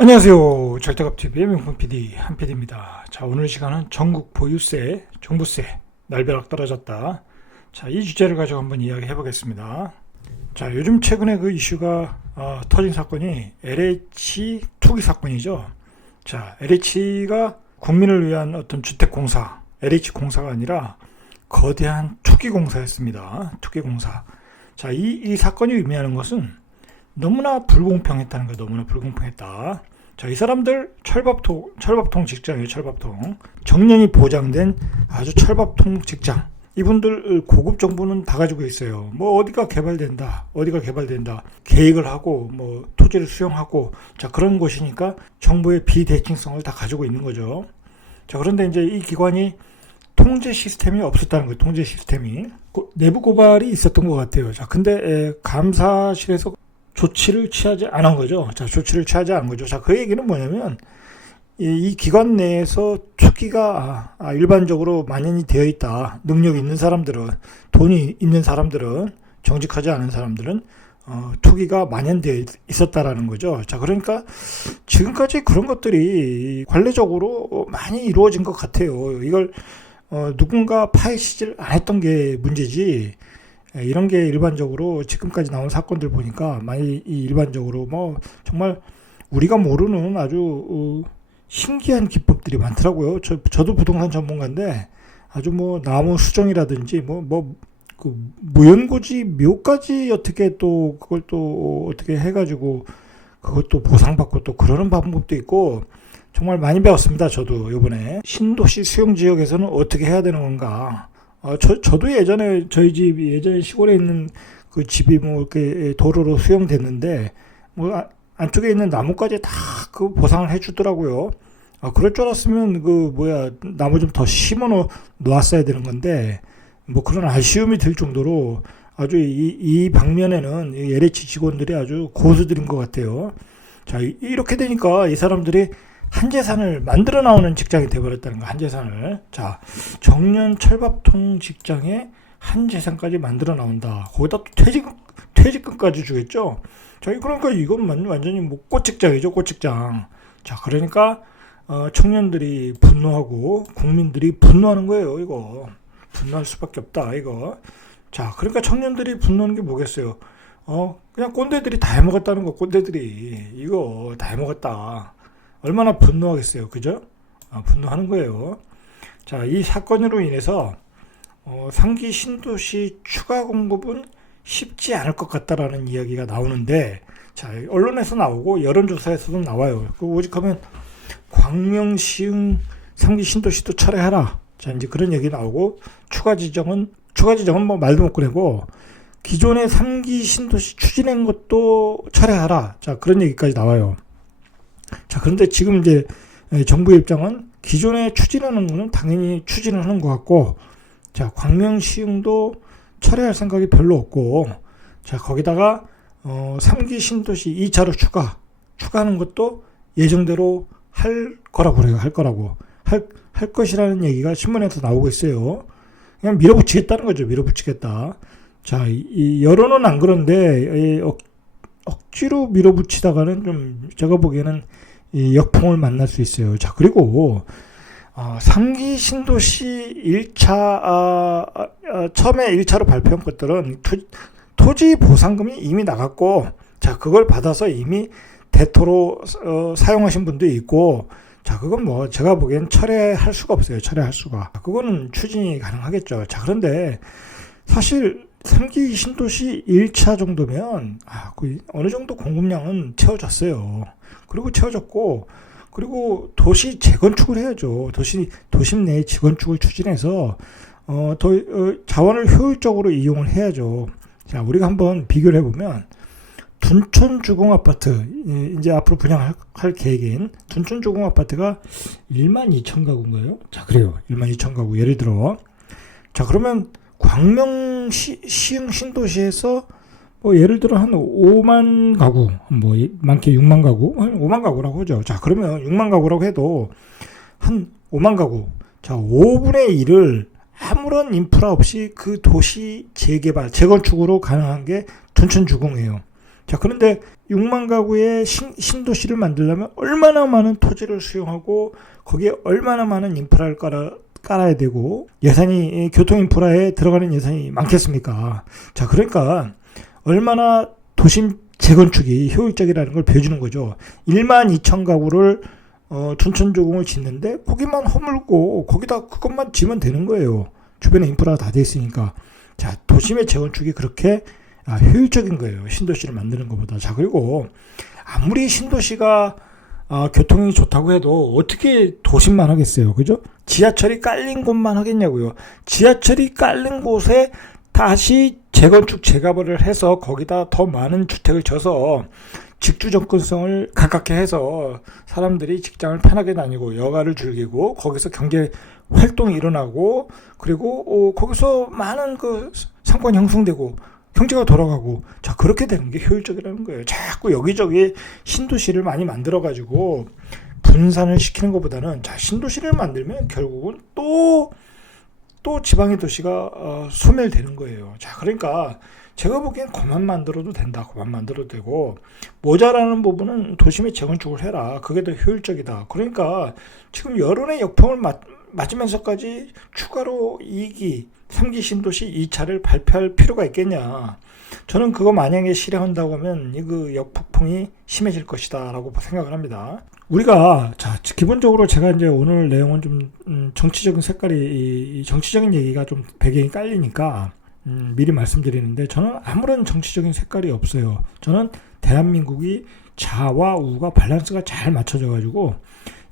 안녕하세요. 절대값TV의 명품 PD 한PD입니다. 자, 오늘 시간은 전국 보유세, 종부세 날벼락 떨어졌다. 자, 이 주제를 가지고 한번 이야기해 보겠습니다. 자, 요즘 최근에 그 이슈가 터진 사건이 LH 투기 사건이죠. 자, LH가 국민을 위한 어떤 주택공사, LH공사가 아니라 거대한 투기공사였습니다. 투기공사. 자, 이 사건이 의미하는 것은 너무나 불공평했다는 거, 너무나 불공평했다. 자, 이 사람들 철밥통 직장이에요, 철밥통. 정년이 보장된 아주 철밥통 직장. 이분들 고급 정보는 다 가지고 있어요. 뭐 어디가 개발된다, 계획을 하고 뭐 토지를 수용하고, 자, 그런 곳이니까 정보의 비대칭성을 다 가지고 있는 거죠. 자, 그런데 이제 이 기관이 통제 시스템이 없었다는 거예요. 통제 시스템이 내부 고발이 있었던 것 같아요. 자, 근데 감사실에서 조치를 취하지 않은 거죠. 자, 조치를 취하지 않은 거죠. 자, 그 얘기는 뭐냐면, 이 기관 내에서 투기가 일반적으로 만연이 되어 있다. 능력이 있는 사람들은, 돈이 있는 사람들은, 정직하지 않은 사람들은, 투기가 만연되어 있었다라는 거죠. 자, 그러니까 지금까지 그런 것들이 관례적으로 많이 이루어진 것 같아요. 이걸, 누군가 파헤치질 않았던 게 문제지, 이런 게 일반적으로 지금까지 나온 사건들 보니까 많이 일반적으로 뭐 정말 우리가 모르는 아주 신기한 기법들이 많더라고요. 저도 부동산 전문가인데 아주 뭐 나무 수정이라든지 그 무연고지 묘까지 어떻게 또 그걸 또 어떻게 해가지고 그것도 보상받고 또 그러는 방법도 있고 정말 많이 배웠습니다. 저도 요번에 신도시 수용지역에서는 어떻게 해야 되는 건가. 저도 예전에 저희 집 예전에 시골에 있는 그 집이 뭐 이렇게 도로로 수용됐는데 뭐 안쪽에 있는 나무까지 다 그 보상을 해주더라고요. 그럴 줄 알았으면 나무 좀 더 심어 놓았어야 되는 건데 뭐 그런 아쉬움이 들 정도로 아주 이 방면에는 LH 직원들이 아주 고수들인 것 같아요. 자, 이렇게 되니까 이 사람들이 한재산을 만들어 나오는 직장이 되어버렸다는 거, 한재산을. 자, 정년 철밥통 직장에 한재산까지 만들어 나온다. 거기다 또 퇴직금까지 주겠죠? 자, 그러니까 이건 완전히 뭐 꽃직장이죠, 꽃직장. 자, 그러니까, 청년들이 분노하고 국민들이 분노하는 거예요, 이거. 분노할 수밖에 없다, 이거. 자, 그러니까 청년들이 분노하는 게 뭐겠어요? 그냥 꼰대들이 다 해먹었다는 거, 꼰대들이. 이거 다 해먹었다. 얼마나 분노하겠어요. 그죠? 분노하는 거예요. 자, 이 사건으로 인해서 상기 신도시 추가 공급은 쉽지 않을 것 같다라는 이야기가 나오는데, 자, 언론에서 나오고 여론조사에서도 나와요. 오직하면 광명시흥 상기 신도시도 철회하라. 자, 이제 그런 얘기 나오고 추가 지정은 뭐 말도 못 꺼내고 기존의 3기 신도시 추진한 것도 철회하라. 자, 그런 얘기까지 나와요. 자, 그런데 지금 이제 정부의 입장은 기존에 추진하는 거는 당연히 추진을 하는 것 같고, 자, 광명시흥도 철회할 생각이 별로 없고, 자, 거기다가 3기 신도시 2차로 추가하는 것도 예정대로 할 거라고 그래요. 할 것이라는 얘기가 신문에서 나오고 있어요. 그냥 밀어붙이겠다는 거죠. 밀어붙이겠다. 자, 이 여론은 안 그런데 억지로 밀어붙이다가는 좀 제가 보기에는 이 역풍을 만날 수 있어요. 자, 그리고 상기 신도시 1차 처음에 1차로 발표한 것들은 토지 보상금이 이미 나갔고, 자, 그걸 받아서 이미 대토로 사용하신 분도 있고, 자, 그건 뭐 제가 보기엔 철회할 수가 없어요. 철회할 수가. 그거는 추진이 가능하겠죠. 자, 그런데 사실 3기 신도시 1차 정도면 어느 정도 공급량은 채워졌어요. 그리고 채워졌고, 그리고 도시 재건축을 해야죠. 도심 내 재건축을 추진해서 자원을 효율적으로 이용을 해야죠. 자, 우리가 한번 비교를 해보면 둔촌주공아파트, 이제 앞으로 분양할 계획인 둔촌주공아파트가 12,000가구인가요? 자, 그래요. 12,000가구. 예를 들어. 자, 그러면 광명시흥 신도시에서 뭐 예를 들어 한 5만 가구, 뭐 많게 6만 가구, 한 5만 가구라고 하죠. 자, 그러면 6만 가구라고 해도 한 5만 가구. 자, 5분의 1을 아무런 인프라 없이 그 도시 재개발, 재건축으로 가능한 게 둔촌주공이에요. 자, 그런데 6만 가구의 신도시를 만들려면 얼마나 많은 토지를 수용하고 거기에 얼마나 많은 인프라를 깔아야 되고 예산이 교통 인프라에 들어가는 예산이 많겠습니까? 자, 그러니까 얼마나 도심 재건축이 효율적이라는 걸 보여주는 거죠. 1만 2천 가구를 춘천조공을 짓는데 거기만 허물고 거기다 그것만 지면 되는 거예요. 주변에 인프라가 다 돼 있으니까. 자, 도심의 재건축이 그렇게 효율적인 거예요. 신도시를 만드는 것보다. 자, 그리고 아무리 신도시가 교통이 좋다고 해도 어떻게 도심만 하겠어요. 그죠? 지하철이 깔린 곳만 하겠냐고요. 지하철이 깔린 곳에 다시 재건축 재개발을 해서 거기다 더 많은 주택을 져서 직주 접근성을 가깝게 해서 사람들이 직장을 편하게 다니고 여가를 즐기고 거기서 경제 활동이 일어나고 그리고 거기서 많은 그 상권이 형성되고 경제가 돌아가고 자 그렇게 되는 게 효율적이라는 거예요. 자꾸 여기저기 신도시를 많이 만들어 가지고 분산을 시키는 것보다는 자 신도시를 만들면 결국은 또 지방의 도시가 소멸되는 거예요. 자 그러니까 제가 보기엔 그만 만들어도 된다. 그만 만들어도 되고 모자라는 부분은 도심의 재건축을 해라. 그게 더 효율적이다. 그러니까 지금 여론의 역풍을 맞으면서까지 추가로 2기, 3기 신도시 2차를 발표할 필요가 있겠냐. 저는 그거 만약에 실행한다고 하면 그 역폭풍이 심해질 것이다 라고 생각을 합니다. 우리가 자 기본적으로 제가 이제 오늘 내용은 좀 정치적인 색깔이 정치적인 얘기가 좀 배경이 깔리니까 미리 말씀드리는데 저는 아무런 정치적인 색깔이 없어요. 저는 대한민국이 좌와 우가 밸런스가 잘 맞춰져 가지고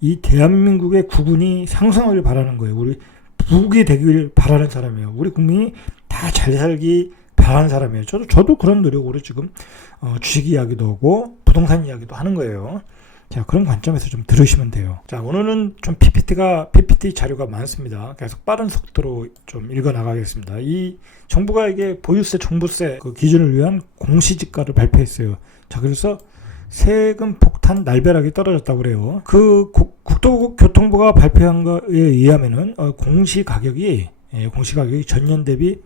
이 대한민국의 국운이 상승하길 바라는 거예요. 우리 북이 되길 바라는 사람이에요. 우리 국민이 다 잘 살기 바라는 사람이에요. 저도 그런 노력으로 지금 주식 이야기도 하고 부동산 이야기도 하는 거예요. 자, 그런 관점에서 좀 들으시면 돼요. 자, 오늘은 좀 PPT 자료가 많습니다. 계속 빠른 속도로 좀 읽어 나가겠습니다. 이 정부가 이게 보유세, 종부세 그 기준을 위한 공시지가를 발표했어요. 자, 그래서 세금 폭탄 날벼락이 떨어졌다고 그래요. 그 국토교통부가 발표한 거에 의하면은 공시가격이 전년 대비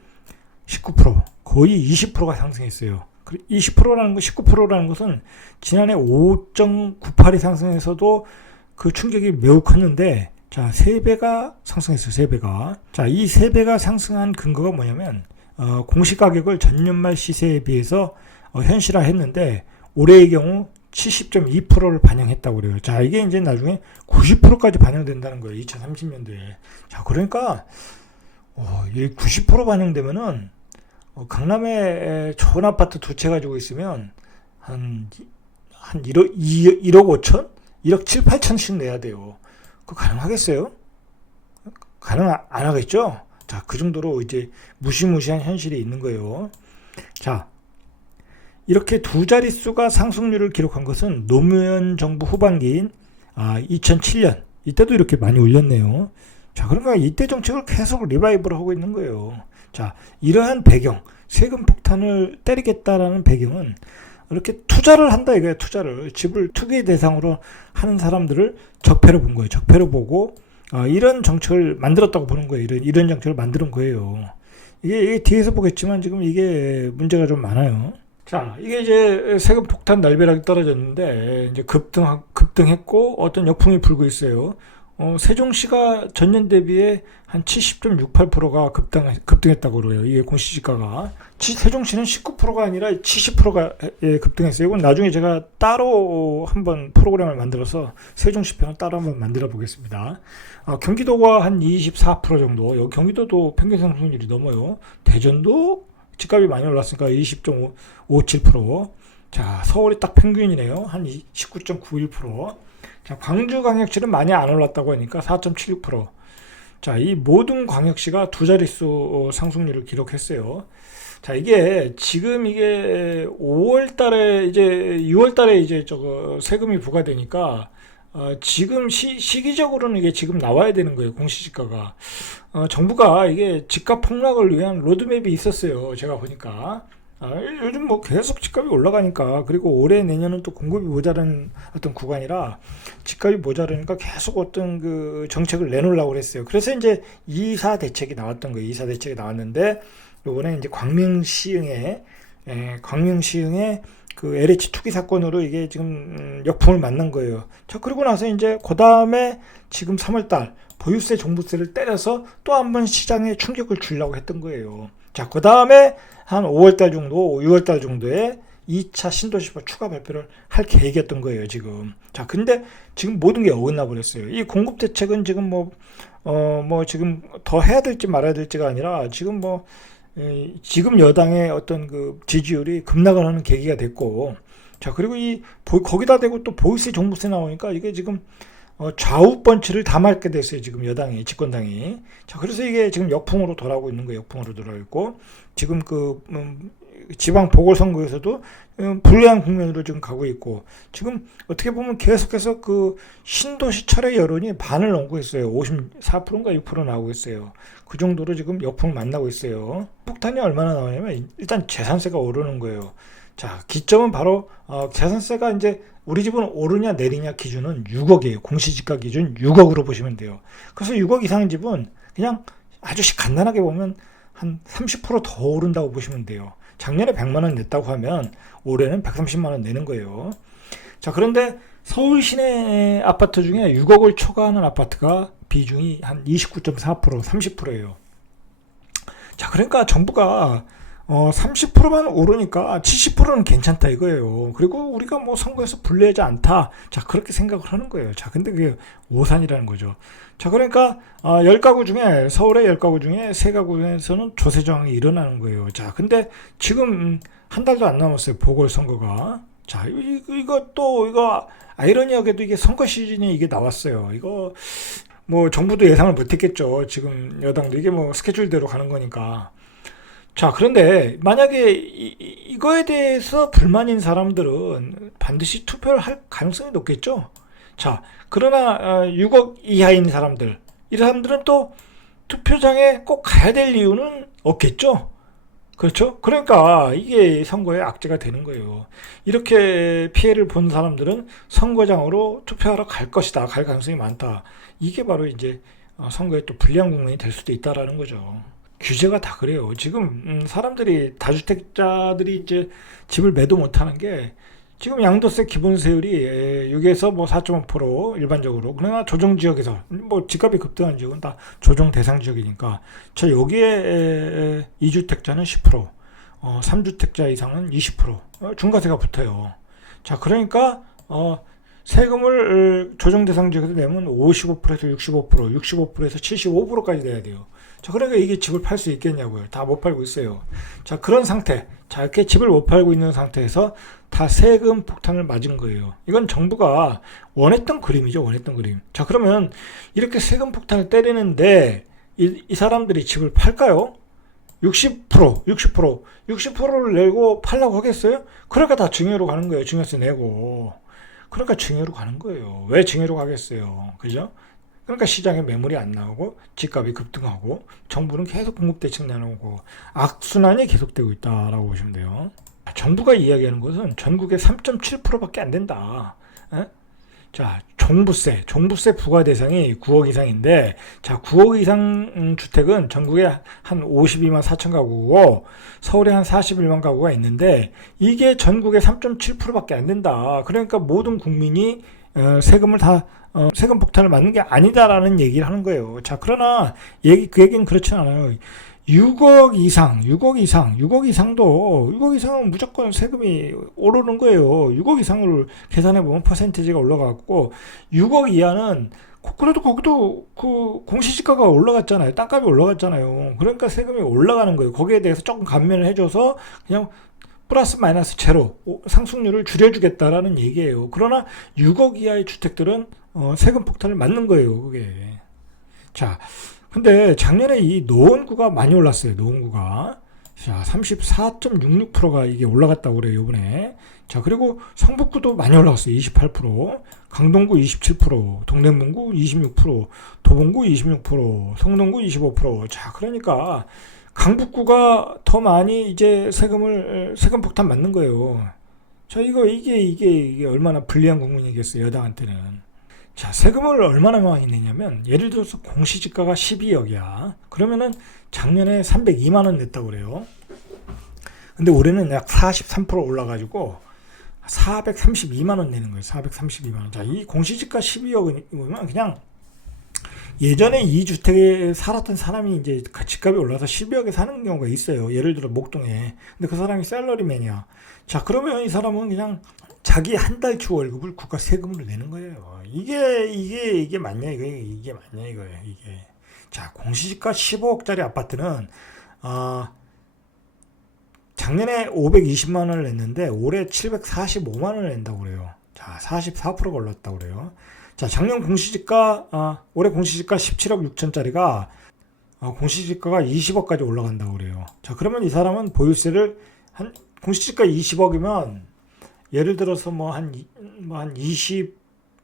19% 거의 20%가 상승했어요. 20%라는 거, 19%라는 것은 지난해 5.98이 상승해서도 그 충격이 매우 컸는데, 자, 3배가 상승했어요, 3배가. 자, 이 3배가 상승한 근거가 뭐냐면, 공시가격을 전년 말 시세에 비해서 현실화 했는데, 올해의 경우 70.2%를 반영했다고 그래요. 자, 이게 이제 나중에 90%까지 반영된다는 거예요, 2030년도에. 자, 그러니까, 이 90% 반영되면은, 강남에 좋은 아파트 2채 가지고 있으면 한 1억 5천? 1억 7, 8천씩 내야 돼요. 그거 가능하겠어요? 가능 안 하겠죠? 자, 그 정도로 이제 무시무시한 현실이 있는 거예요. 자, 이렇게 두 자릿수가 상승률을 기록한 것은 노무현 정부 후반기인 2007년 이때도 이렇게 많이 올렸네요. 자, 그러니까 이때 정책을 계속 리바이벌 하고 있는 거예요. 자, 이러한 배경, 세금 폭탄을 때리겠다라는 배경은 이렇게 투자를 한다 이거예요. 투자를 집을 투기 대상으로 하는 사람들을 적폐로 본 거예요. 적폐로 보고 이런 정책을 만들었다고 보는 거예요. 이런 정책을 만드는 거예요. 이게 뒤에서 보겠지만 지금 이게 문제가 좀 많아요. 자, 이게 이제 세금 폭탄 날벼락이 떨어졌는데 이제 급등했고 어떤 역풍이 불고 있어요. 세종시가 전년 대비에 한 70.68%가 급등했다고 그래요. 이게 공시지가가. 세종시는 19%가 아니라 70%가 급등했어요. 이건 나중에 제가 따로 한번 프로그램을 만들어서 세종시 편을 따로 한번 만들어 보겠습니다. 경기도가 한 24% 정도. 여기 경기도도 평균 상승률이 넘어요. 대전도 집값이 많이 올랐으니까 20.57%. 자, 서울이 딱 평균이네요. 한 19.91%. 자, 광주광역시는 많이 안 올랐다고 하니까 4.76%. 자, 이 모든 광역시가 두 자릿수 상승률을 기록했어요. 자, 지금 이게 5월 달에 이제 6월 달에 이제 세금이 부과되니까 지금 시기적으로는 이게 지금 나와야 되는 거예요. 공시지가가. 정부가 이게 집값 폭락을 위한 로드맵이 있었어요. 제가 보니까. 요즘 뭐 계속 집값이 올라가니까 그리고 올해 내년은 또 공급이 모자란 어떤 구간이라 집값이 모자라니까 계속 어떤 그 정책을 내놓으려고 그랬어요. 그래서 이제 2사 대책이 나왔던 거예요. 2사 대책이 나왔는데 요번에 이제 광명시흥에 그 LH 투기 사건으로 이게 지금 역풍을 맞는 거예요. 자, 그러고 나서 이제 그 다음에 지금 3월달 보유세 종부세를 때려서 또 한 번 시장에 충격을 주려고 했던 거예요. 자, 그 다음에 한 5월달 정도, 6월달 정도에 2차 신도시법 추가 발표를 할 계획이었던 거예요, 지금. 자, 근데 지금 모든 게 어긋나 버렸어요. 이 공급 대책은 지금 지금 더 해야 될지 말아야 될지가 아니라 지금 지금 여당의 어떤 그 지지율이 급락을 하는 계기가 됐고, 자, 그리고 거기다 대고 또 보유세 종부세 나오니까 이게 지금 좌우 펀치를 다 맞게 됐어요, 지금 여당이, 집권당이. 자, 그래서 이게 지금 역풍으로 돌아오고 있는 거예요, 역풍으로 돌아오고. 지금 지방 보궐선거에서도 불리한 국면으로 지금 가고 있고, 지금 어떻게 보면 계속해서 그 신도시 철회 여론이 반을 넘고 있어요. 54%인가 6% 나오고 있어요. 그 정도로 지금 역풍을 만나고 있어요. 폭탄이 얼마나 나오냐면 일단 재산세가 오르는 거예요. 자, 기점은 바로 재산세가 이제 우리 집은 오르냐 내리냐 기준은 6억이에요. 공시지가 기준 6억으로 보시면 돼요. 그래서 6억 이상 집은 그냥 아주 간단하게 보면 한 30%더 오른다고 보시면 돼요. 작년에 100만 원 냈다고 하면 올해는 130만 원 내는 거예요. 자, 그런데 서울 시내 아파트 중에 6억을 초과하는 아파트가 비중이 한 29.4%, 30%예요. 자, 그러니까 정부가 30%만 오르니까 70%는 괜찮다 이거예요. 그리고 우리가 선거에서 불리하지 않다. 자, 그렇게 생각을 하는 거예요. 자, 근데 그게 오산이라는 거죠. 자, 그러니까 10가구 중에, 서울의 10가구 중에 3가구에서는 조세 저항이 일어나는 거예요. 자, 근데 지금 한 달도 안 남았어요, 보궐선거가. 자, 이거 아이러니하게도 이게 선거 시즌에 이게 나왔어요. 이거 정부도 예상을 못했겠죠. 지금 여당도 이게 스케줄대로 가는 거니까. 자, 그런데 만약에 이거에 대해서 불만인 사람들은 반드시 투표를 할 가능성이 높겠죠. 자, 그러나 6억 이하인 사람들, 이 사람들은 또 투표장에 꼭 가야 될 이유는 없겠죠. 그렇죠? 그러니까 이게 선거의 악재가 되는 거예요. 이렇게 피해를 본 사람들은 선거장으로 투표하러 갈 것이다. 갈 가능성이 많다. 이게 바로 이제 선거에 또 불리한 국면이 될 수도 있다라는 거죠. 규제가 다 그래요. 지금 사람들이, 다주택자들이 이제 집을 매도 못하는 게 지금 양도세 기본세율이 6에서 4.5% 일반적으로, 그러나 조정지역에서 집값이 급등한 지역은 다 조정 대상 지역이니까, 저 여기에 2주택자는 10%, 3주택자 이상은 20% 중과세가 붙어요. 자, 그러니까 세금을 조정 대상 지역에서 내면 55%에서 65%, 65%에서 75%까지 내야 돼요. 자, 그러니까 이게 집을 팔 수 있겠냐고요. 다 못 팔고 있어요. 자, 그런 상태. 자, 이렇게 집을 못 팔고 있는 상태에서 다 세금 폭탄을 맞은 거예요. 이건 정부가 원했던 그림이죠. 원했던 그림. 자, 그러면 이렇게 세금 폭탄을 때리는데 이 사람들이 집을 팔까요? 60%를 내고 팔라고 하겠어요? 그러니까 다 증여로 가는 거예요. 증여세 내고. 그러니까 증여로 가는 거예요. 왜 증여로 가겠어요? 그죠? 그러니까 시장에 매물이 안 나오고 집값이 급등하고 정부는 계속 공급 대책 내놓고 악순환이 계속되고 있다라고 보시면 돼요. 정부가 이야기하는 것은 전국의 3.7%밖에 안 된다. 에? 자, 종부세 부과 대상이 9억 이상인데, 자, 9억 이상 주택은 전국에 한 52만 4천 가구고 서울에 한 41만 가구가 있는데, 이게 전국의 3.7%밖에 안 된다. 그러니까 모든 국민이 세금 폭탄을 맞는 게 아니다라는 얘기를 하는 거예요. 자, 그러나 그 얘기는 그렇지 않아요. 6억 이상은 무조건 세금이 오르는 거예요. 6억 이상을 계산해 보면 퍼센티지가 올라가고, 6억 이하는 그래도 거기도 그 공시지가가 올라갔잖아요. 땅값이 올라갔잖아요. 그러니까 세금이 올라가는 거예요. 거기에 대해서 조금 감면을 해줘서 그냥 플러스 마이너스 제로 상승률을 줄여주겠다라는 얘기예요. 그러나 6억 이하의 주택들은 세금 폭탄을 맞는 거예요. 그게. 자, 근데 작년에 이 노원구가 많이 올랐어요. 노원구가. 자, 34.66%가 이게 올라갔다고 그래요, 이번에. 자, 그리고 성북구도 많이 올라갔어요. 28%, 강동구 27%, 동대문구 26%, 도봉구 26%, 성동구 25%. 자, 그러니까 강북구가 더 많이 이제 세금 폭탄 맞는 거예요. 자, 이게 얼마나 불리한 국민이겠어요, 여당한테는. 자, 세금을 얼마나 많이 내냐면, 예를 들어서 공시지가가 12억이야. 그러면은 작년에 302만 원 냈다고 그래요. 근데 올해는 약 43% 올라가지고 432만 원 내는 거예요. 432만 원. 자, 이 공시지가 12억이면 그냥 예전에 이 주택에 살았던 사람이 이제 집값이 올라서 12억에 사는 경우가 있어요. 예를 들어 목동에. 근데 그 사람이 샐러리맨이야. 자, 그러면 이 사람은 그냥 자기 한 달치 월급을 국가 세금으로 내는 거예요. 이게 맞냐 이거예요. 이게 맞냐 이거예요. 이게. 자, 공시지가 15억짜리 아파트는 작년에 520만 원을 냈는데 올해 745만 원을 낸다고 그래요. 자, 44%가 올랐다고 그래요. 자, 작년 공시지가 올해 공시지가 17억 6천짜리가 공시지가가 20억까지 올라간다고 그래요. 자, 그러면 이 사람은 보유세를 공시지가 20억이면 예를 들어서 한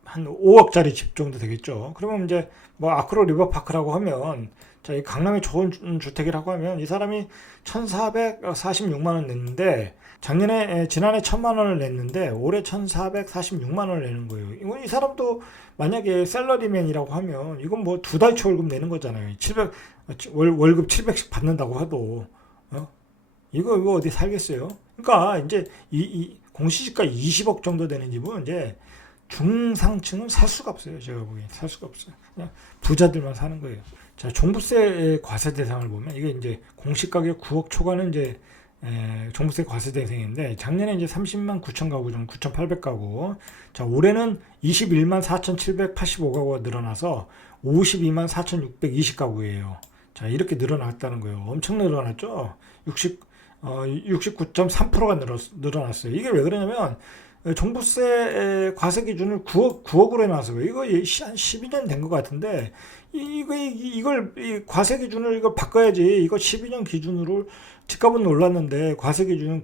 5억짜리 집 정도 되겠죠. 그러면 이제 아크로 리버파크라고 하면, 자, 이 강남의 좋은 주택이라고 하면 이 사람이 1,446만 원 냈는데 지난해 1,000만 원을 냈는데 올해 1,446만 원을 내는 거예요. 이건 이 사람도 만약에 샐러리맨이라고 하면 이건 두 달치 월급 내는 거잖아요. 월급 700씩 받는다고 해도 이거 어디 살겠어요? 그러니까 이제 이 공시지가 20억 정도 되는 집은 이제 중상층은 살 수가 없어요. 제가 보기엔 살 수가 없어요. 그냥 부자들만 사는 거예요. 자, 종부세 과세 대상을 보면 이게 이제 공시가격 9억 초과는 이제 종부세 과세 대상인데 작년에 이제 30만 9천 가구 중 9,800가구. 자, 올해는 21만 4,785가구가 늘어나서 52만 4,620가구예요. 자, 이렇게 늘어났다는 거예요. 엄청 늘어났죠? 69.3%가 늘어났어요. 이게 왜 그러냐면 종부세 과세 기준을 9억으로 해놨어요. 이거 한 12년 된 것 같은데 이걸 과세 기준을 이거 바꿔야지. 이거 12년 기준으로 집값은 올랐는데 과세 기준은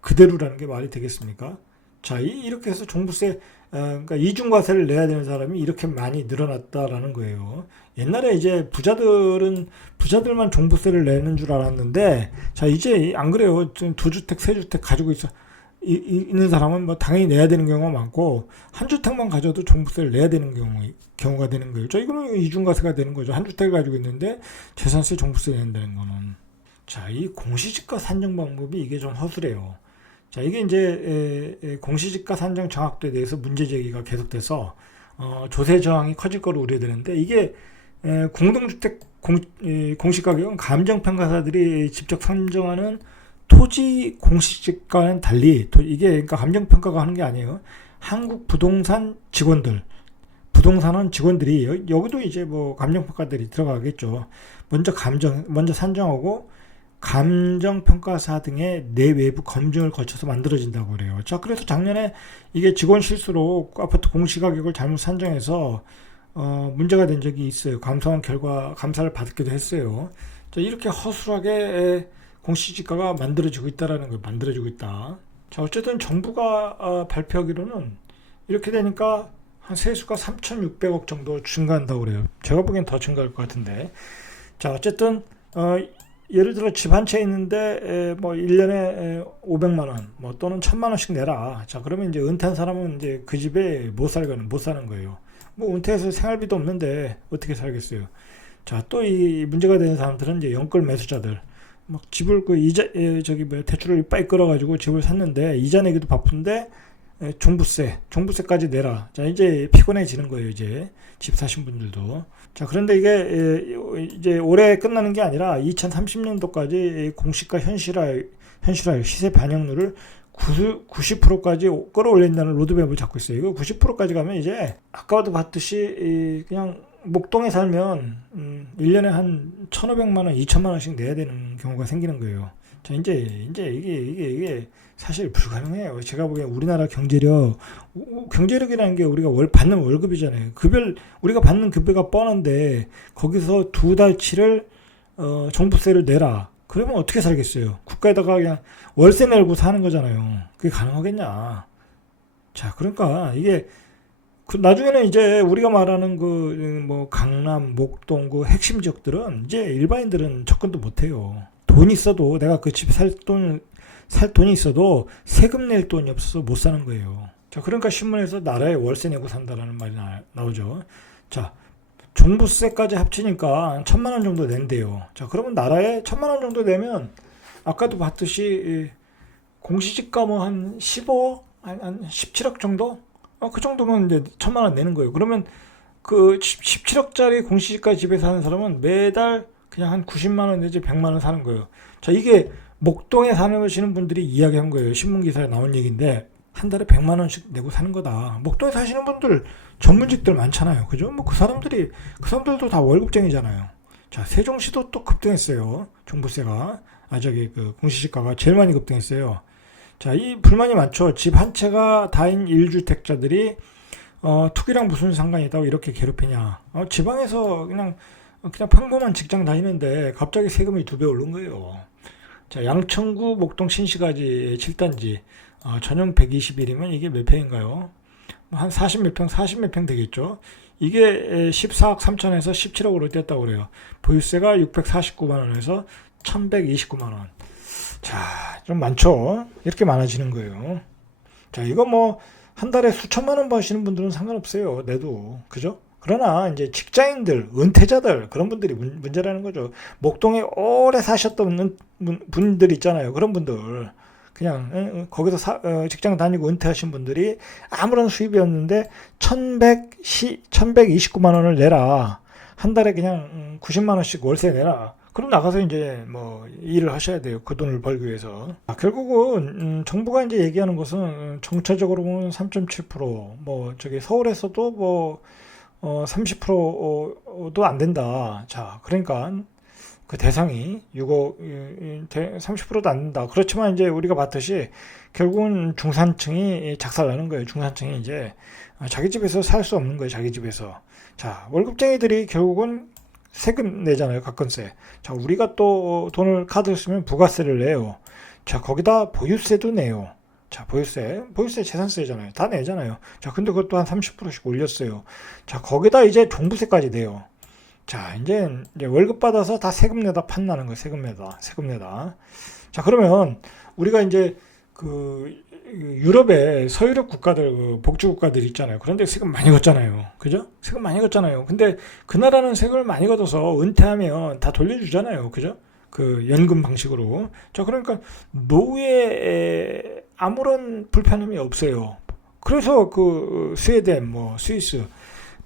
그대로라는 게 말이 되겠습니까? 자, 이렇게 해서 종부세 그러니까 이중과세를 내야 되는 사람이 이렇게 많이 늘어났다라는 거예요. 옛날에 이제 부자들만 종부세를 내는 줄 알았는데, 자, 이제 안 그래요. 2주택, 3주택 가지고 있는 사람은 당연히 내야 되는 경우가 많고, 한 주택만 가져도 종부세를 내야 되는 경우가 되는 거예요. 저 이거는 이중과세가 되는 거죠. 한 주택을 가지고 있는데 재산세 종부세 낸다는 거는. 자, 이 공시지가 산정 방법이 이게 좀 허술해요. 자, 이게 이제 공시지가 산정 정확도에 대해서 문제 제기가 계속돼서 조세 저항이 커질 거로 우려되는데, 이게 공동주택 공시가격은 감정평가사들이 직접 산정하는 토지 공시지가와는 달리, 이게 그러니까 감정평가가 하는 게 아니에요. 한국 부동산 직원들, 부동산원 직원들이 여기도 이제 감정평가들이 들어가겠죠. 먼저 산정하고 감정평가사 등의 내외부 검증을 거쳐서 만들어진다고 그래요. 자, 그래서 작년에 이게 직원 실수로 아파트 공시가격을 잘못 산정해서 문제가 된 적이 있어요. 감사원 결과 감사를 받기도 했어요. 자, 이렇게 허술하게 공시지가가 만들어지고 있다라는 걸 만들어지고 있다. 자, 어쨌든 정부가 발표하기로는 이렇게 되니까 한 세수가 3,600억 정도 증가한다고 그래요. 제가 보기엔 더 증가할 것 같은데. 자, 어쨌든 예를 들어 집 한 채 있는데 1년에 500만 원 또는 1,000만 원씩 내라. 자, 그러면 이제 은퇴한 사람은 이제 그 집에 못 사는 거예요. 은퇴해서 생활비도 없는데 어떻게 살겠어요. 자, 또 이 문제가 되는 사람들은 이제 연끌 매수자들, 집을 대출을 빨리 끌어가지고 집을 샀는데 이자 내기도 바쁜데 종부세까지 내라. 자, 이제 피곤해지는 거예요. 이제 집 사신 분들도. 자, 그런데 이게 이제 올해 끝나는 게 아니라 2030년도까지 공시가 현실화 시세 반영률을 90%까지 끌어올린다는 로드맵을 잡고 있어요. 이거 90%까지 가면 이제 아까도 봤듯이 그냥 목동에 살면 1년에 한 1,500만 원, 2천만 원씩 내야 되는 경우가 생기는 거예요. 자, 이제 이게 사실 불가능해요. 제가 보기엔 우리나라 경제력이라는 게 우리가 받는 월급이잖아요. 우리가 받는 급여가 뻔한데 거기서 2달치를 종부세를 내라. 그러면 어떻게 살겠어요? 국가에다가 그냥 월세 내고 사는 거잖아요. 그게 가능하겠냐? 자, 그러니까 이게 나중에는 이제 우리가 말하는 강남, 목동 핵심 지역들은 이제 일반인들은 접근도 못 해요. 돈이 있어도 내가 그 집 살 돈이 있어도 세금 낼 돈이 없어서 못 사는 거예요. 자, 그러니까 신문에서 나라에 월세 내고 산다라는 말이 나오죠. 자, 종부세까지 합치니까 1,000만 원 정도 낸대요. 자, 그러면 나라에 1,000만 원 정도 내면 아까도 봤듯이 공시지가 한 15억 한 17억 정도? 그 정도면 이제 1,000만 원 내는 거예요. 그러면 그 17억짜리 공시지가 집에 사는 사람은 매달 그냥 한 90만 원 내지 100만 원 사는 거예요. 자, 이게 목동에 사시는 분들이 이야기한 거예요. 신문기사에 나온 얘기인데 한 달에 100만 원씩 내고 사는 거다. 목동에 사시는 분들 전문직들 많잖아요. 그죠? 뭐 그 사람들도 다 월급쟁이잖아요. 자, 세종시도 또 급등했어요. 종부세가. 그 공시지가가 제일 많이 급등했어요. 자, 이 불만이 많죠. 집 한 채가 다인 1주택자들이 투기랑 무슨 상관이 있다고 이렇게 괴롭히냐. 지방에서 그냥 평범한 직장 다니는데 갑자기 세금이 2배 오른 거예요. 자, 양천구 목동 신시가지 7단지 전용 120일이면 이게 몇 평인가요? 한 40 몇 평, 40 몇 평 되겠죠. 이게 14억 3천에서 17억으로 뛰었다고 그래요. 보유세가 649만 원에서 1129만 원. 자, 좀 많죠? 이렇게 많아지는 거예요. 자, 이거 뭐 한 달에 수천만 원 버시는 분들은 상관없어요. 내도. 그죠? 그러나 이제 직장인들, 은퇴자들 그런 분들이 문제라는 거죠. 목동에 오래 사셨던 분들 있잖아요. 그런 분들 그냥 거기서 직장 다니고 은퇴하신 분들이 아무런 수입이 없는데 1129만 원을 내라. 한 달에 그냥 90만 원씩 월세 내라. 그럼 나가서 이제 뭐 일을 하셔야 돼요. 그 돈을 벌기 위해서. 결국은 정부가 이제 얘기하는 것은 정체적으로 보면 3.7%, 뭐 저기 서울에서도 뭐 30%도 안 된다. 자, 그러니까 그 대상이 6억 30%도 안 된다. 그렇지만 이제 우리가 봤듯이 결국은 중산층이 작살나는 거예요. 중산층이 이제 자기 집에서 살 수 없는 거예요. 자기 집에서. 자, 월급쟁이들이 결국은 세금 내잖아요. 가건세. 자, 우리가 또 돈을 카드를 쓰면 부가세를 내요. 자, 거기다 보유세도 내요. 자, 보유세 재산세잖아요. 다 내잖아요. 자, 근데 그것도 한 30%씩 올렸어요. 자, 거기다 이제 종부세까지 내요. 자, 이제 월급 받아서 다 세금 내다 판나는 거예요. 세금 내다. 자, 그러면 우리가 이제 그 유럽의 서유럽 국가들, 복지 국가들 있잖아요. 그런데 세금 많이 걷잖아요. 그죠? 세금 많이 걷잖아요. 근데 그 나라는 세금을 많이 걷어서 은퇴하면 다 돌려주잖아요. 그죠? 그 연금 방식으로. 자, 그러니까 노후에 아무런 불편함이 없어요. 그래서 그 스웨덴, 뭐 스위스,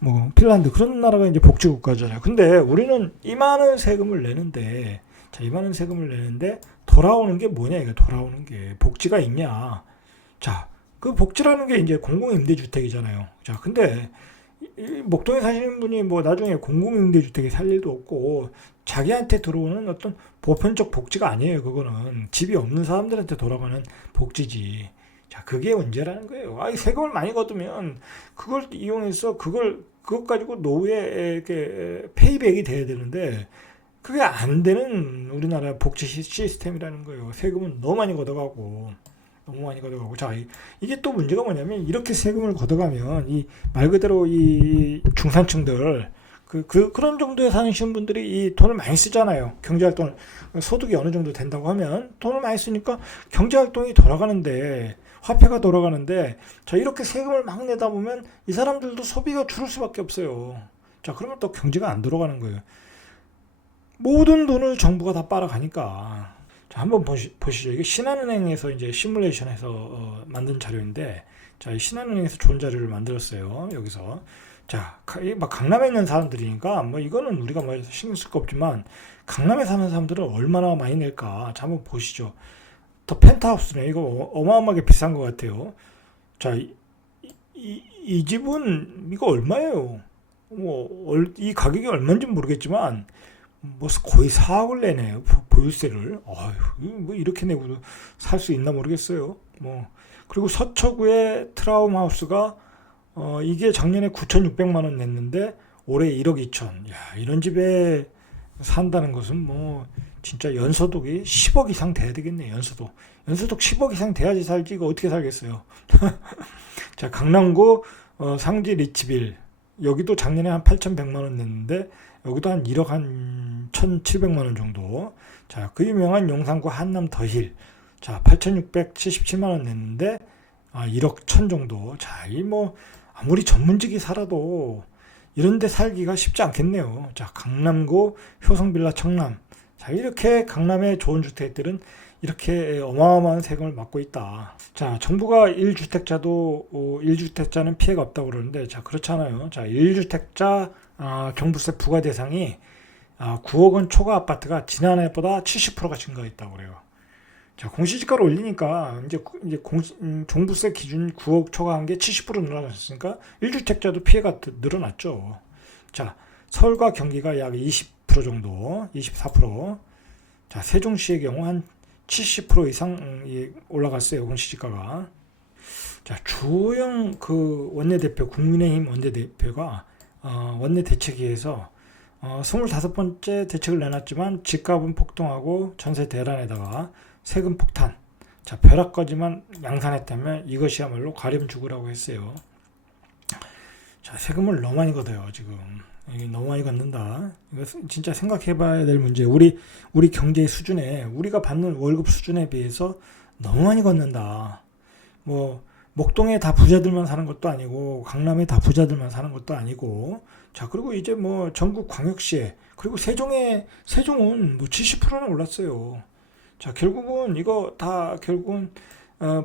뭐 핀란드 그런 나라가 이제 복지 국가잖아요. 근데 우리는 이 많은 세금을 내는데, 자, 이 많은 세금을 내는데 돌아오는 게 뭐냐? 이거 돌아오는 게 복지가 있냐? 자, 그 복지라는 게 이제 공공임대주택이잖아요. 자, 근데 목동에 사시는 분이 뭐 나중에 공공임대주택에 살 일도 없고 자기한테 들어오는 어떤 보편적 복지가 아니에요. 그거는 집이 없는 사람들한테 돌아가는 복지지. 자, 그게 문제라는 거예요. 세금을 많이 걷으면 그걸 이용해서 그것 가지고 노후에 이렇게 페이백이 돼야 되는데 그게 안 되는 우리나라 복지 시스템이라는 거예요. 세금은 너무 많이 걷어가고. 자, 이게 또 문제가 뭐냐면 이렇게 세금을 걷어가면 이 말 그대로 이 중산층들 그런 정도에 사시는 분들이 이 돈을 많이 쓰잖아요. 경제활동을 소득이 어느 정도 된다고 하면 돈을 많이 쓰니까 경제활동이 돌아가는데 화폐가 돌아가는데 자, 이렇게 세금을 막 내다 보면 이 사람들도 소비가 줄을 수밖에 없어요. 자, 그러면 또 경제가 안 돌아가는 거예요. 모든 돈을 정부가 다 빨아가니까. 자, 한번 보시죠. 이게 신한은행에서 이제 시뮬레이션해서 만든 자료인데, 자, 이 신한은행에서 좋은 자료를 만들었어요. 여기서. 자, 막 강남에 있는 사람들이니까, 뭐 이거는 우리가 뭐 신경 쓸 거 없지만, 강남에 사는 사람들은 얼마나 많이 낼까? 자, 한번 보시죠. 더 펜트하우스네. 이거 어마어마하게 비싼 것 같아요. 자, 이 집은 이거 얼마예요? 이 가격이 얼마인지 모르겠지만, 뭐 거의 4억을 내네요. 보유세를. 뭐 이렇게 내고 살 수 있나 모르겠어요. 뭐 그리고 서초구의 트라움 하우스가 이게 작년에 9,600만 원 냈는데 올해 1억 2천. 야, 이런 집에 산다는 것은 뭐 진짜 연소득이 10억 이상 돼야 되겠네. 연소득 10억 이상 돼야지 살지. 이거 어떻게 살겠어요. 자, 강남구 상지 리치빌 여기도 작년에 한 8,100만 원 냈는데 여기도 한 1억 한 1,700만 원 정도. 자, 그 유명한 용산구 한남 더힐. 자, 8,677만 원 냈는데 1억 1천 정도. 자, 이 뭐 아무리 전문직이 살아도 이런 데 살기가 쉽지 않겠네요. 자, 강남구 효성빌라 청남. 자, 이렇게 강남의 좋은 주택들은 이렇게 어마어마한 세금을 맞고 있다. 자, 정부가 1주택자도 1주택자는 피해가 없다고 그러는데, 자, 그렇잖아요. 자, 1주택자 종부세 부과 대상이 9억 원 초과 아파트가 지난해보다 70%가 증가했다고 그래요. 자, 공시지가를 올리니까 이제 종부세 기준 9억 초과한 게 70% 늘어났으니까 1주택자도 피해가 늘어났죠. 자, 서울과 경기가 약 20% 정도, 24%. 자, 세종시의 경우 한 70% 이상 올라갔어요, 공시지가가. 자, 주호영 원내대표, 국민의힘 원내대표가 원내대책위에서 25번째 대책을 내놨지만 집값은 폭등하고 전세 대란에다가 세금 폭탄, 자, 벼락까지만 양산했다면 이것이야말로 가렴 죽으라고 했어요. 자, 세금을 너무 많이 걷어요, 지금. 이게 너무 많이 걷는다. 이거 진짜 생각해봐야 될 문제. 우리 경제 수준에, 우리가 받는 월급 수준에 비해서 너무 많이 걷는다. 뭐 목동에 다 부자들만 사는 것도 아니고 강남에 다 부자들만 사는 것도 아니고. 자, 그리고 이제 뭐 전국 광역시에, 그리고 세종은 뭐 70%나 올랐어요. 자, 결국은 이거 다 결국은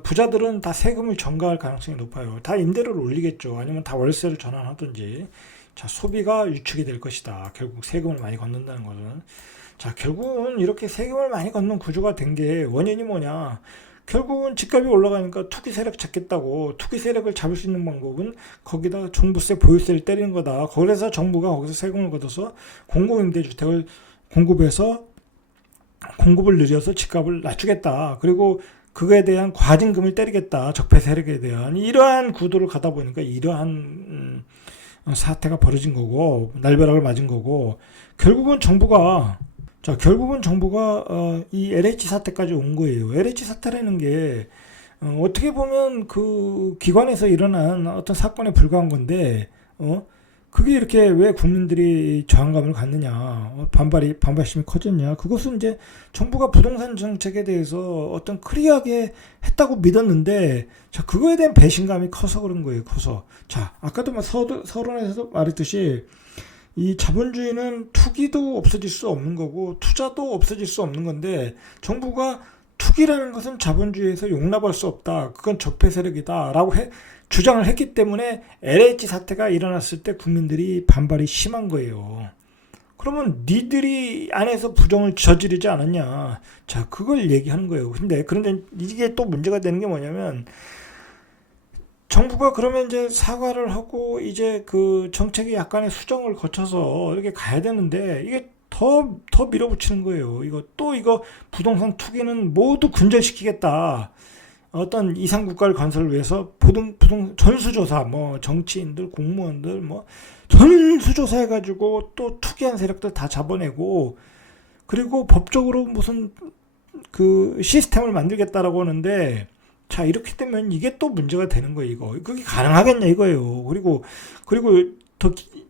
부자들은 다 세금을 전가할 가능성이 높아요. 다 임대료를 올리겠죠. 아니면 다 월세를 전환하든지. 자, 소비가 유축이 될 것이다. 결국 세금을 많이 걷는다는 것은. 자, 결국은 이렇게 세금을 많이 걷는 구조가 된 게 원인이 뭐냐? 결국은 집값이 올라가니까 투기 세력 잡겠다고. 투기 세력을 잡을 수 있는 방법은 거기다 종부세, 보유세를 때리는 거다. 그래서 정부가 거기서 세금을 걷어서 공공임대주택을 공급을 늘려서 집값을 낮추겠다. 그리고 그거에 대한 과징금을 때리겠다. 적폐 세력에 대한 이러한 구도를 가다 보니까 이러한 사태가 벌어진 거고, 날벼락을 맞은 거고, 결국은 정부가 이 LH 사태까지 온 거예요. LH 사태라는 게 어떻게 보면 그 기관에서 일어난 어떤 사건에 불과한 건데, 그게 이렇게 왜 국민들이 저항감을 갖느냐, 반발심이 커졌냐? 그것은 이제 정부가 부동산 정책에 대해서 어떤 클리어하게 했다고 믿었는데, 자, 그거에 대한 배신감이 커서 그런 거예요. 커서. 자, 아까도 서론에서도 말했듯이 이 자본주의는 투기도 없어질 수 없는 거고 투자도 없어질 수 없는 건데, 정부가 투기라는 것은 자본주의에서 용납할 수 없다. 그건 적폐 세력이다. 라고 주장을 했기 때문에 LH 사태가 일어났을 때 국민들이 반발이 심한 거예요. 그러면 니들이 안에서 부정을 저지르지 않았냐. 자, 그걸 얘기하는 거예요. 그런데 이게 또 문제가 되는 게 뭐냐면, 정부가 그러면 이제 사과를 하고 이제 그 정책의 약간의 수정을 거쳐서 이렇게 가야 되는데, 이게 더 밀어붙이는 거예요. 이거 부동산 투기는 모두 근절시키겠다. 어떤 이상 국가를 건설을 위해서 전수조사, 뭐 정치인들, 공무원들, 뭐 전수조사 해가지고 또 투기한 세력들 다 잡아내고, 그리고 법적으로 무슨 그 시스템을 만들겠다라고 하는데, 자, 이렇게 되면 이게 또 문제가 되는 거예요. 그게 가능하겠냐 이거예요. 그리고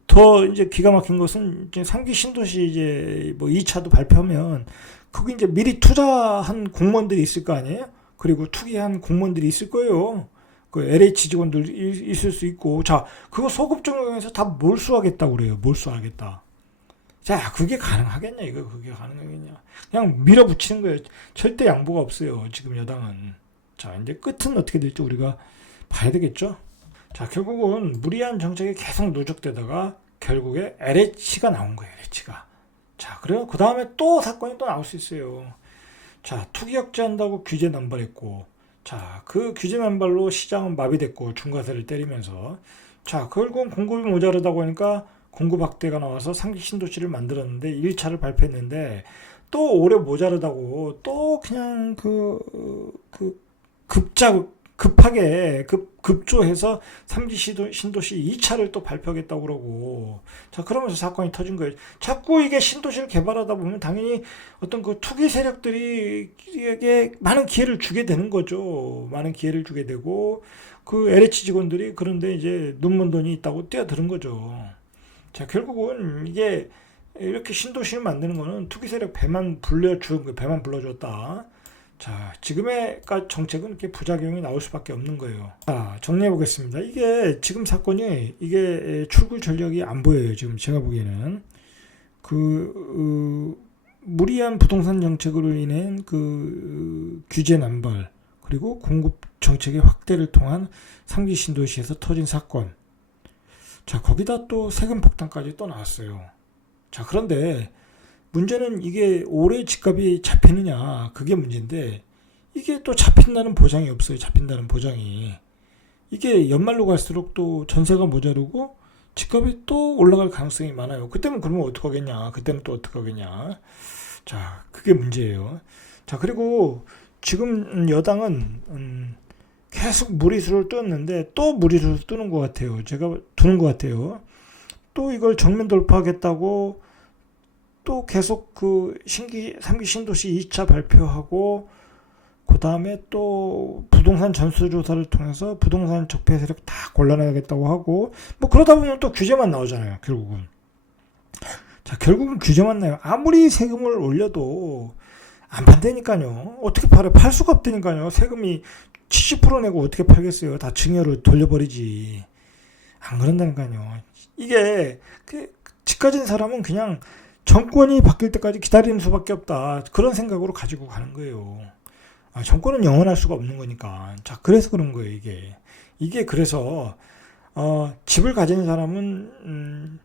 더 이제 기가 막힌 것은 이제 3기 신도시 이제 뭐 2차도 발표하면 거기 이제 미리 투자한 공무원들이 있을 거 아니에요? 그리고 투기한 공무원들이 있을 거예요. 그 LH 직원들 있을 수 있고. 자, 그거 소급 적용해서 다 몰수하겠다고 그래요. 몰수하겠다. 자, 그게 가능하겠냐 이거. 그게 가능하겠냐. 그냥 밀어붙이는 거예요. 절대 양보가 없어요. 지금 여당은. 자, 이제 끝은 어떻게 될지 우리가 봐야 되겠죠. 자, 결국은 무리한 정책이 계속 누적되다가 결국에 LH가 나온 거예요. LH가. 자, 그래요. 그 다음에 또 사건이 또 나올 수 있어요. 자, 투기 억제한다고 규제 남발했고, 자, 그 규제 남발로 시장은 마비됐고, 중과세를 때리면서, 자, 결국은 공급이 모자르다고 하니까 공급 확대가 나와서 상기 신도시를 만들었는데 1차를 발표했는데, 또 올해 모자르다고 또 그냥 급하게 급조해서 3기 신도시 2차를 또 발표하겠다고 그러고. 자, 그러면서 사건이 터진 거예요. 자꾸 이게 신도시를 개발하다 보면 당연히 어떤 그 투기 세력들이 많은 기회를 주게 되는 거죠. 많은 기회를 주게 되고, 그 LH 직원들이 그런데 이제 눈먼 돈이 있다고 뛰어드는 거죠. 자, 결국은 이게 이렇게 신도시를 만드는 거는 투기 세력 배만 불러줬다. 자, 지금의 정책은 이렇게 부작용이 나올 수밖에 없는 거예요. 자, 정리해 보겠습니다. 이게 지금 사건이 이게 출구 전략이 안 보여요. 지금 제가 보기에는 무리한 부동산 정책으로 인한 그 규제 남발, 그리고 공급 정책의 확대를 통한 3기 신도시에서 터진 사건. 자, 거기다 또 세금 폭탄까지 또 나왔어요. 자, 그런데 문제는 이게 올해 집값이 잡히느냐, 그게 문제인데, 이게 또 잡힌다는 보장이 없어요. 잡힌다는 보장이. 이게 연말로 갈수록 또 전세가 모자르고 집값이 또 올라갈 가능성이 많아요. 그때는 그러면 어떡하겠냐? 그때는 또 어떡하겠냐? 자, 그게 문제예요. 자, 그리고 지금 여당은 계속 무리수를 떴는데 또 무리수를 뜨는 것 같아요. 제가 두는 것 같아요. 또 이걸 정면 돌파하겠다고 또 계속 그 3기 신도시 2차 발표하고, 그 다음에 또 부동산 전수조사를 통해서 부동산 적폐 세력 다 골라내겠다고 하고, 뭐 그러다 보면 또 규제만 나오잖아요, 결국은. 자, 결국은 규제만 나요. 아무리 세금을 올려도 안 판다니까요. 어떻게 팔아요? 팔 수가 없다니까요. 세금이 70% 내고 어떻게 팔겠어요? 다 증여로 돌려버리지. 안 그런다니까요. 이게 집 가진 사람은 그냥 정권이 바뀔 때까지 기다리는 수밖에 없다, 그런 생각으로 가지고 가는 거예요. 정권은 영원할 수가 없는 거니까. 자, 그래서 그런 거예요, 이게 그래서 집을 가진 사람은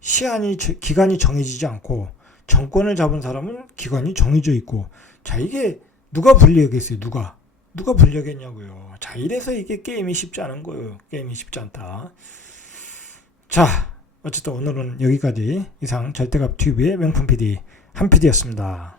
기간이 정해지지 않고, 정권을 잡은 사람은 기간이 정해져 있고. 자, 이게 누가 불리하겠어요? 누가 불리하겠냐고요. 자, 이래서 이게 게임이 쉽지 않은 거예요. 게임이 쉽지 않다. 자, 어쨌든 오늘은 여기까지. 이상 절대값 TV의 명품 PD 한 PD였습니다.